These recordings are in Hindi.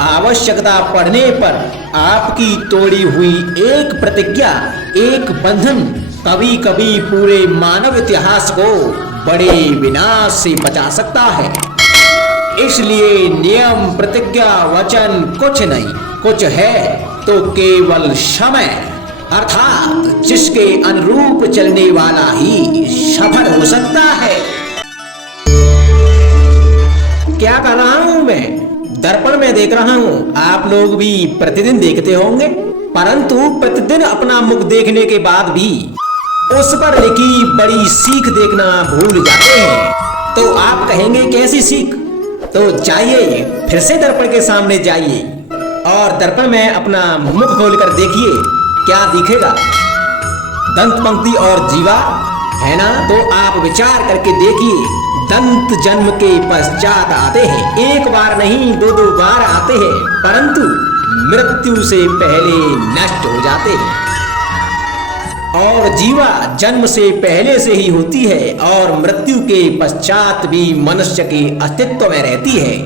आवश्यकता पड़ने पर आपकी तोड़ी हुई एक प्रतिज्ञा, एक बंधन कभी कभी पूरे मानव इतिहास को बड़े विनाश से बचा सकता है। इसलिए नियम, प्रतिज्ञा, वचन कुछ नहीं, कुछ है तो केवल समय, अर्थात जिसके अनुरूप चलने वाला ही सफल हो सकता है। क्या कर रहा हूं मैं? दर्पण में देख रहा हूं। आप लोग भी प्रतिदिन देखते होंगे, परंतु प्रतिदिन अपना मुख देखने के बाद भी उस पर लिखी बड़ी सीख देखना भूल जाते हैं। तो आप कहेंगे कैसी सीख? तो जाइए, फिर से दर्पण के सामने जाइए और दर्पण में अपना मुख खोलकर देखिए, क्या दिखेगा? दंत पंक्ति और जीवा है ना? तो आप विचार करके देखिए, दंत जन्म के पश्चात आते हैं। एक बार नहीं, दो दो बार आते हैं, परंतु मृत्यु से पहले नष्ट हो जाते हैं। और जीवा जन्म से पहले से ही होती है और मृत्यु के पश्चात भी मनुष्य के अस्तित्व में रहती है।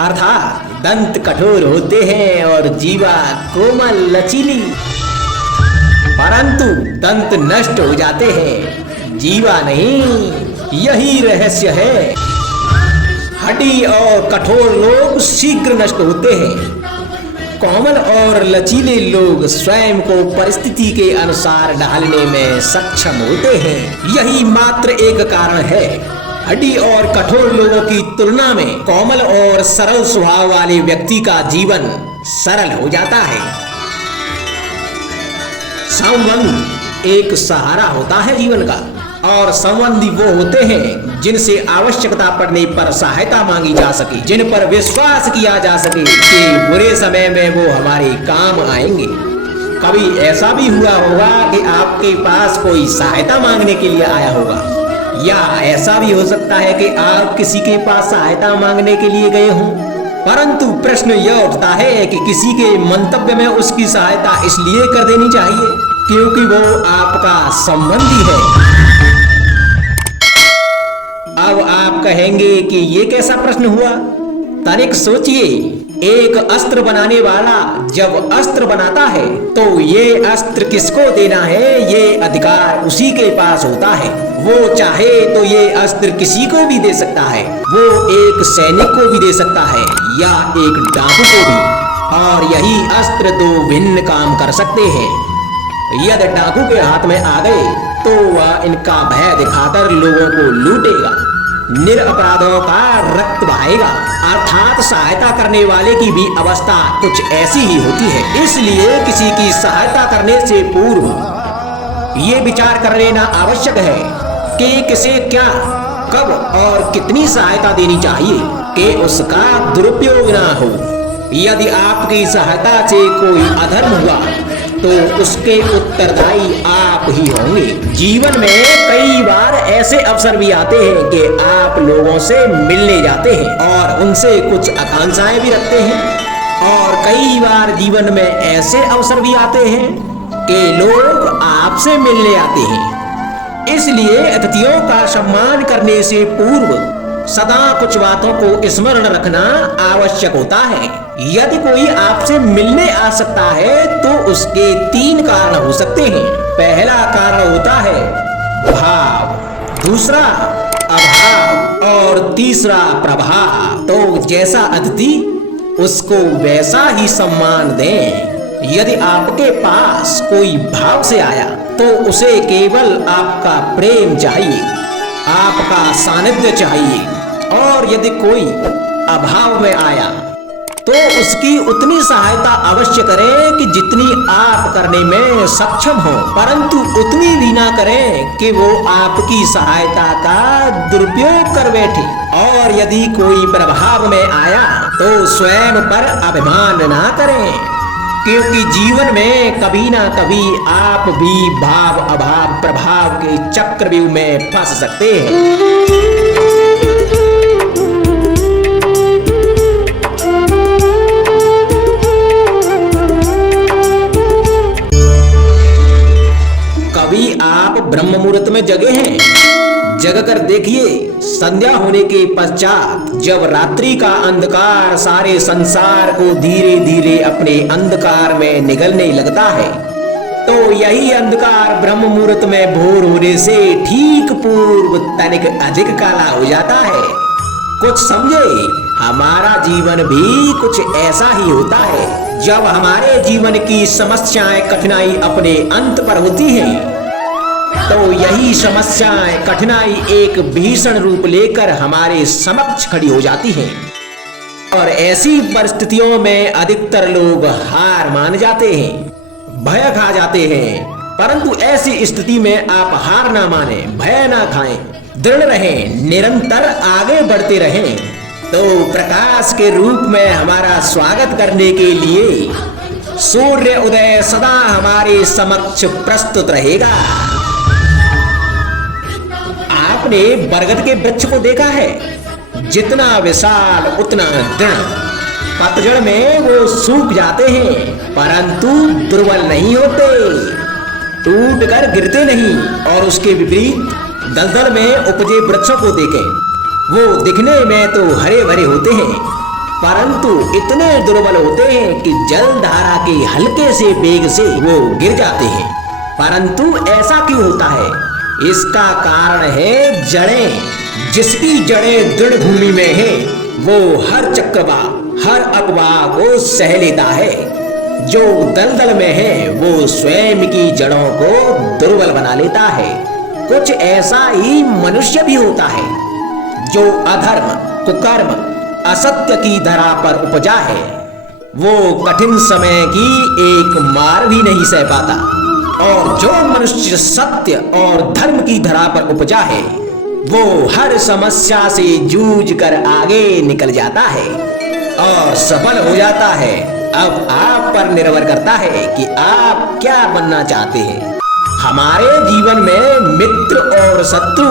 अर्थात दंत कठोर होते हैं और जीवा कोमल लचीली, परंतु दंत नष्ट हो जाते हैं, जीवा नहीं। यही रहस्य है। हड्डी और कठोर लोग शीघ्र नष्ट होते हैं, कोमल और लचीले लोग स्वयं को परिस्थिति के अनुसार ढालने में सक्षम होते हैं। यही मात्र एक कारण है। हड्डी और कठोर लोगों की तुलना में कोमल और सरल स्वभाव वाले व्यक्ति का जीवन सरल हो जाता है। संबंध एक सहारा होता है जीवन का, और संबंधी वो होते हैं जिनसे आवश्यकता पड़ने पर सहायता मांगी जा सके, जिन पर विश्वास किया जा सके कि बुरे समय में वो हमारे काम आएंगे। कभी ऐसा भी हुआ होगा कि आपके पास कोई सहायता मांगने के लिए आया होगा, या ऐसा भी हो सकता है कि आप किसी के पास सहायता मांगने के लिए गए हों, परंतु प्रश्न यह उठता है कि किसी के मंतव्य में उसकी सहायता इसलिए कर देनी चाहिए क्योंकि वो आपका संबंधी है। अब आप कहेंगे कि ये कैसा प्रश्न हुआ? तनिक सोचिए, एक अस्त्र बनाने वाला जब अस्त्र बनाता है तो ये अस्त्र किसको देना है, ये अधिकार उसी के पास होता है। वो चाहे तो ये अस्त्र किसी को भी दे सकता है, वो एक सैनिक को भी दे सकता है या एक डाकू को भी, और यही अस्त्र दो भिन्न काम कर सकते हैं। यदि डाकू के हाथ में आ गए तो वह इनका भय दिखाकर लोगों को लूटेगा, निरपराधों का रक्त बहाएगा, अर्थात सहायता करने वाले की भी अवस्था कुछ ऐसी ही होती है। इसलिए किसी की सहायता करने से पूर्व ये विचार कर लेना आवश्यक है कि किसे क्या, कब और कितनी सहायता देनी चाहिए कि उसका दुरुपयोग ना हो। यदि आपकी सहायता से कोई अधर्म हुआ तो उसके उत्तरदायी आप ही होंगे। जीवन में कई बार ऐसे अवसर भी आते हैं कि आप लोगों से मिलने जाते हैं और उनसे कुछ आकांक्षाएं भी रखते हैं, और कई बार जीवन में ऐसे अवसर भी आते हैं कि लोग आपसे मिलने आते हैं। इसलिए अतिथियों का सम्मान करने से पूर्व सदा कुछ बातों को स्मरण रखना आवश्यक होता है। यदि कोई आपसे मिलने आ सकता है तो उसके 3 कारण हो सकते हैं। पहला कारण होता है भाव, दूसरा अभाव और तीसरा प्रभाव। तो जैसा अतिथि उसको वैसा ही सम्मान दें। यदि आपके पास कोई भाव से आया तो उसे केवल आपका प्रेम चाहिए, आपका सानिध्य चाहिए, और यदि कोई अभाव में आया तो उसकी उतनी सहायता अवश्य करें कि जितनी आप करने में सक्षम हो, परंतु उतनी भी ना करें कि वो आपकी सहायता का दुरुपयोग कर बैठे। और यदि कोई प्रभाव में आया तो स्वयं पर अभिमान ना करें, क्योंकि जीवन में कभी ना कभी आप भी भाव अभाव प्रभाव के चक्रव्यूह में फंस सकते हैं। कभी आप ब्रह्म मुहूर्त में जगे हैं? जग कर देखिए, संध्या होने के पश्चात जब रात्रि का अंधकार सारे संसार को धीरे धीरे अपने अंधकार में निगलने लगता है, तो यही अंधकार ब्रह्म मुहूर्त में भोर होने से ठीक पूर्व तनिक अधिक काला हो जाता है। कुछ समझे, हमारा जीवन भी कुछ ऐसा ही होता है। जब हमारे जीवन की समस्याएं कठिनाई अपने अंत पर होती हैं, तो यही समस्याएं कठिनाई एक भीषण रूप लेकर हमारे समक्ष खड़ी हो जाती हैं और ऐसी परिस्थितियों में अधिकतर लोग हार मान जाते हैं, भय खा जाते हैं। परंतु ऐसी स्थिति में आप हार ना माने, भय ना खाएं, दृढ़ रहें, निरंतर आगे बढ़ते रहें। तो प्रकाश के रूप में हमारा स्वागत करने के लिए सूर्य उदय सदा हमारे समक्ष प्रस्तुत रहेगा। आपने बरगद के वृक्ष को देखा है, जितना विशाल उतना दृढ़। पतझड़ में वो सूख जाते हैं, परंतु दुर्बल नहीं होते, टूट कर गिरते नहीं। और उसके विपरीत दलदल में उपजे वृक्षों को देखें, वो दिखने में तो हरे भरे होते हैं, परंतु इतने दुर्बल होते हैं कि जल धारा के हल्के से वेग से वो गिर जाते हैं। परंतु ऐसा क्यों होता है? इसका कारण है जड़ें। जिसकी जड़ें दृढ़ भूमि में है, वो हर चक्रवात, हर अफवाह को सह लेता है। जो दलदल में है, वो स्वयं की जड़ों को दुर्बल बना लेता है। कुछ ऐसा ही मनुष्य भी होता है, जो अधर्म, कुकर्म, असत्य की धरा पर उपजा है। वो कठिन समय की एक मार भी नहीं सह पाता। और जो मनुष्य सत्य और धर्म की धरा पर उपजा है, वो हर समस्या से जूझ कर आगे निकल जाता है और सफल हो जाता है। अब आप पर निर्भर करता है कि आप क्या बनना चाहते हैं। हमारे जीवन में मित्र और शत्रु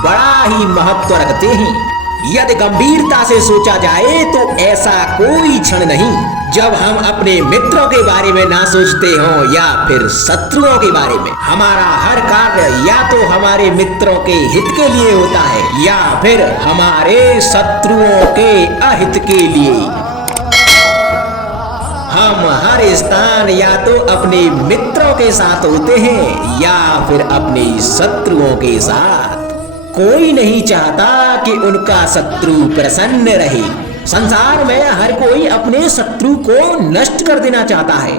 बड़ा ही महत्व रखते हैं। यदि गंभीरता से सोचा जाए तो ऐसा कोई क्षण नहीं जब हम अपने मित्रों के बारे में ना सोचते हों या फिर शत्रुओं के बारे में। हमारा हर कार्य या तो हमारे मित्रों के हित के लिए होता है या फिर हमारे शत्रुओं के अहित के लिए। हम हर स्थान या तो अपने मित्रों के साथ होते हैं या फिर अपने शत्रुओं के साथ। कोई नहीं चाहता कि उनका शत्रु प्रसन्न रहे। संसार में हर कोई अपने शत्रु को नष्ट कर देना चाहता है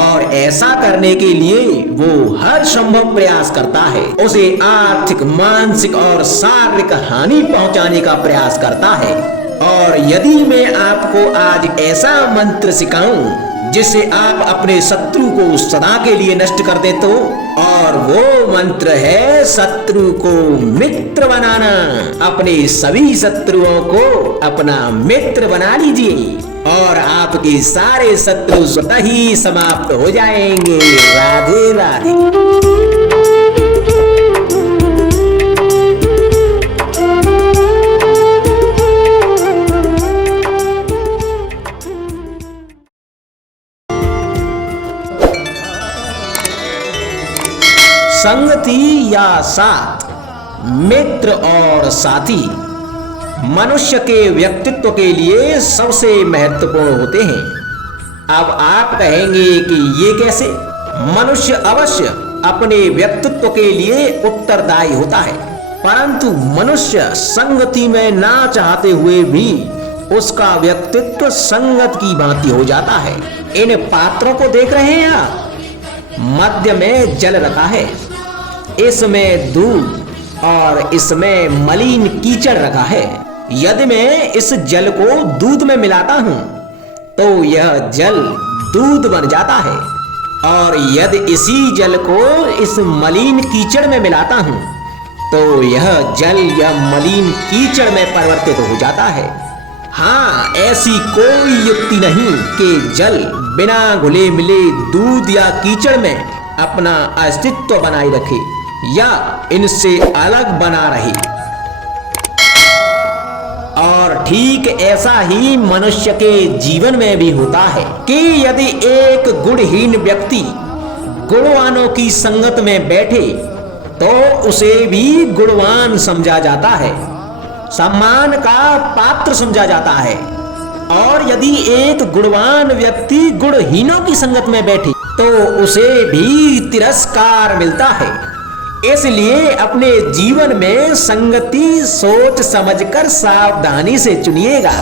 और ऐसा करने के लिए वो हर संभव प्रयास करता है। उसे आर्थिक, मानसिक और शारीरिक हानि पहुंचाने का प्रयास करता है। और यदि मैं आपको आज ऐसा मंत्र सिखाऊं जिससे आप अपने शत्रु को सदा के लिए नष्ट कर दे, तो और वो मंत्र है शत्रु को मित्र बनाना। अपने सभी शत्रुओं को अपना मित्र बना लीजिए और आपके सारे शत्रु स्वतः ही समाप्त हो जाएंगे। राधे राधे। संगति या साथ, मित्र और साथी मनुष्य के व्यक्तित्व के लिए सबसे महत्वपूर्ण होते हैं। अब आप कहेंगे कि ये कैसे? मनुष्य अवश्य अपने व्यक्तित्व के लिए उत्तरदायी होता है, परंतु मनुष्य संगति में ना चाहते हुए भी उसका व्यक्तित्व संगत की भांति हो जाता है। इन पात्रों को देख रहे हैं आप? मध्य में जल रखा है, इसमें दूध और इसमें मलिन कीचड़ रखा है। यदि मैं इस जल को दूध में मिलाता हूं तो यह जल दूध बन जाता है, और यदि इसी जल को इस मलिन कीचड़ में मिलाता हूं तो यह जल या मलिन कीचड़ में परिवर्तित हो जाता है। हाँ, ऐसी कोई युक्ति नहीं कि जल बिना घुले मिले दूध या कीचड़ में अपना अस्तित्व बनाए रखे या इनसे अलग बना रहे। और ठीक ऐसा ही मनुष्य के जीवन में भी होता है कि यदि एक गुणहीन व्यक्ति गुणवानों की संगत में बैठे तो उसे भी गुणवान समझा जाता है। सम्मान का पात्र समझा जाता है। और यदि एक गुणवान व्यक्ति गुणहीनों की संगत में बैठे तो उसे भी तिरस्कार मिलता है। इसलिए अपने जीवन में संगति सोच समझकर सावधानी से चुनिएगा।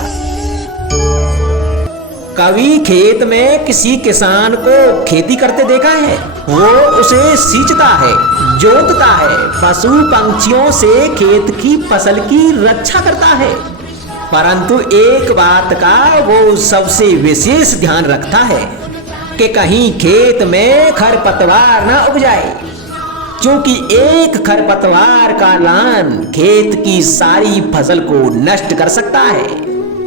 कभी खेत में किसी किसान को खेती करते देखा है? वो उसे सींचता है, जोतता है, पशु पंछियों से खेत की फसल की रक्षा करता है। परंतु एक बात का वो सबसे विशेष ध्यान रखता है कि कहीं खेत में खरपतवार न उग जाए, क्योंकि एक खरपतवार का लान खेत की सारी फसल को नष्ट कर सकता है।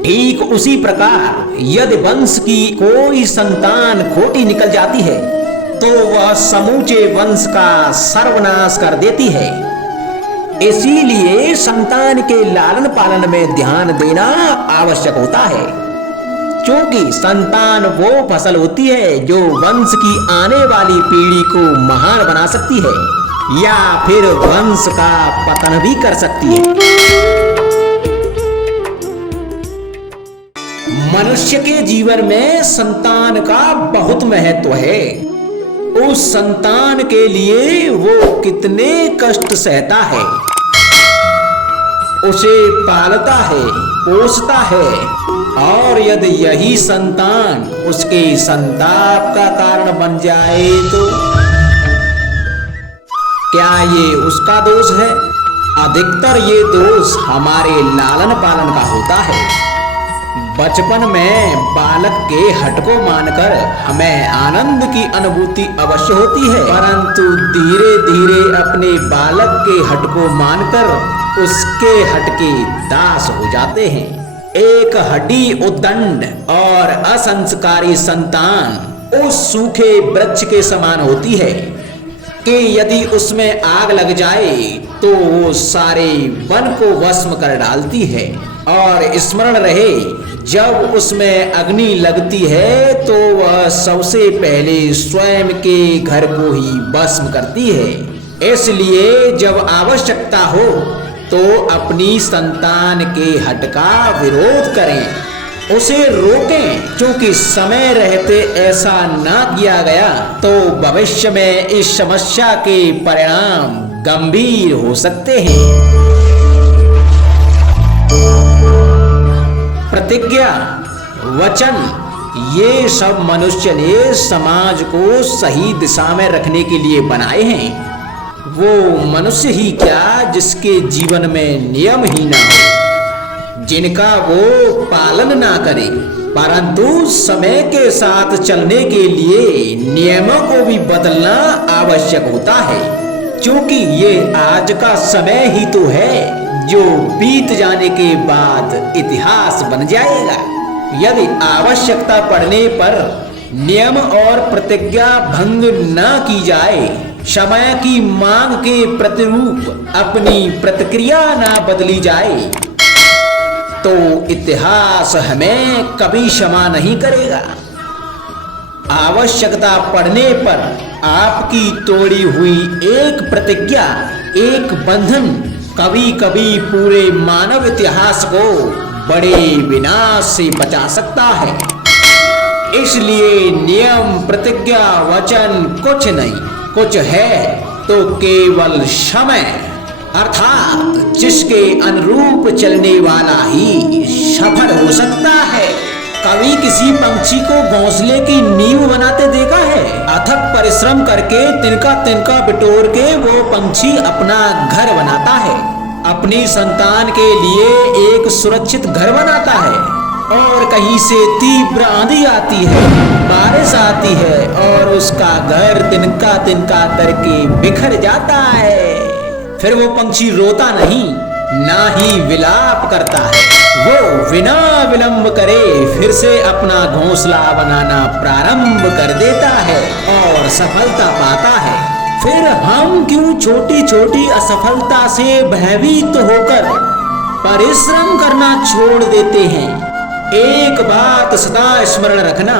ठीक उसी प्रकार यदि वंश की कोई संतान खोटी निकल जाती है तो वह समूचे वंश का सर्वनाश कर देती है। इसीलिए संतान के लालन पालन में ध्यान देना आवश्यक होता है, क्योंकि संतान वो फसल होती है जो वंश की आने वाली पीढ़ी को महान बना सकती है या फिर वंश का पतन भी कर सकती है। मनुष्य के जीवन में संतान का बहुत महत्व है। उस संतान के लिए वो कितने कष्ट सहता है, उसे पालता है, पोसता है, और यदि यही संतान उसके संताप का कारण बन जाए तो क्या ये उसका दोष है? अधिकतर ये दोष हमारे लालन पालन का होता है। बचपन में बालक के हठ को मानकर हमें आनंद की अनुभूति अवश्य होती है, परंतु धीरे धीरे अपने बालक के हठ को मानकर उसके हठ के दास हो जाते हैं। एक हड्डी उद्दंड और असंस्कारी संतान उस सूखे वृक्ष के समान होती है कि यदि उसमें आग लग जाए तो वो सारे वन को भस्म कर डालती है। और स्मरण रहे, जब उसमें अग्नि लगती है तो वह सबसे पहले स्वयं के घर को ही भस्म करती है। इसलिए जब आवश्यकता हो तो अपनी संतान के हठ का विरोध करें, उसे रोकें, क्योंकि समय रहते ऐसा ना किया गया तो भविष्य में इस समस्या के परिणाम गंभीर हो सकते हैं। प्रतिज्ञा, वचन, ये सब मनुष्य ने समाज को सही दिशा में रखने के लिए बनाए हैं। वो मनुष्य ही क्या जिसके जीवन में नियम ही ना हो, जिनका वो पालन ना करे, परंतु समय के साथ चलने के लिए नियमों को भी बदलना आवश्यक होता है, क्योंकि ये आज का समय ही तो है जो बीत जाने के बाद इतिहास बन जाएगा। यदि आवश्यकता पड़ने पर नियम और प्रतिज्ञा भंग न की जाए, समय की मांग के प्रतिरूप अपनी प्रतिक्रिया न बदली जाए, तो इतिहास हमें कभी क्षमा नहीं करेगा। आवश्यकता पड़ने पर आपकी तोड़ी हुई एक प्रतिज्ञा, एक बंधन कभी कभी पूरे मानव इतिहास को बड़े विनाश से बचा सकता है। इसलिए नियम, प्रतिज्ञा, वचन कुछ नहीं, कुछ है तो केवल समय, अर्थात जिसके अनुरूप चलने वाला ही सफल हो सकता है। कभी किसी पंछी को घोंसले की नींव बनाते देखा है? अथक परिश्रम करके तिनका तिनका बिटोर के वो पंछी अपना घर बनाता है, अपनी संतान के लिए एक सुरक्षित घर बनाता है। और कहीं से तीव्र आंधी आती है, बारिश आती है और उसका घर तिनका तिनका करके बिखर जाता है। फिर वो पंछी रोता नहीं, ना ही विलाप करता है, वो बिना विलंब करे फिर से अपना घोंसला बनाना प्रारंभ कर देता है और सफलता पाता है। फिर हम क्यों छोटी छोटी असफलता से भयभीत होकर परिश्रम करना छोड़ देते हैं? एक बात सदा स्मरण रखना,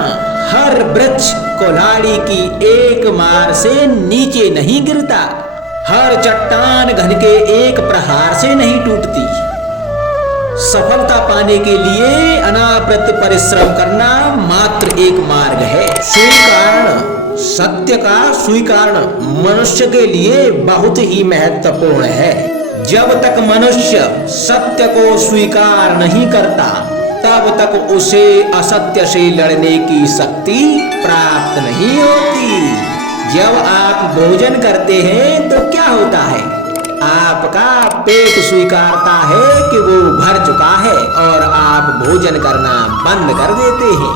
हर वृक्ष कुल्हाड़ी की एक मार से नीचे नहीं गिरता, हर चट्टान घन के एक प्रहार से नहीं टूटती। सफलता पाने के लिए अनावृत परिश्रम करना मात्र एक मार्ग है। स्वीकरण, सत्य का स्वीकरण मनुष्य के लिए बहुत ही महत्वपूर्ण है। जब तक मनुष्य सत्य को स्वीकार नहीं करता तब तक उसे असत्य से लड़ने की शक्ति प्राप्त नहीं होती। जब आप भोजन करते हैं तो क्या होता है? आपका पेट स्वीकारता है कि वो भर चुका है और आप भोजन करना बंद कर देते हैं।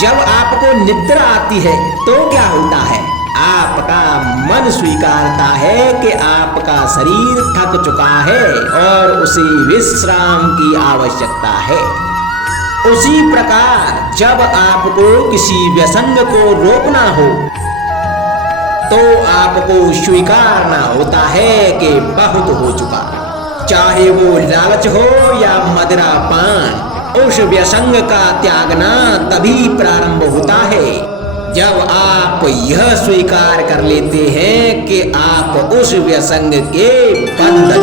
जब आपको निद्रा आती है तो क्या होता है? आपका मन स्वीकारता है कि आपका शरीर थक चुका है और उसे विश्राम की आवश्यकता है। उसी प्रकार जब आपको किसी व्यसन को रोकना हो तो आपको स्वीकारना होता है कि बहुत हो चुका। चाहे वो लालच हो या मदिरा पान, उस व्यसंग का त्यागना तभी प्रारंभ होता है जब आप यह स्वीकार कर लेते हैं कि आप उस व्यसंग के बंधन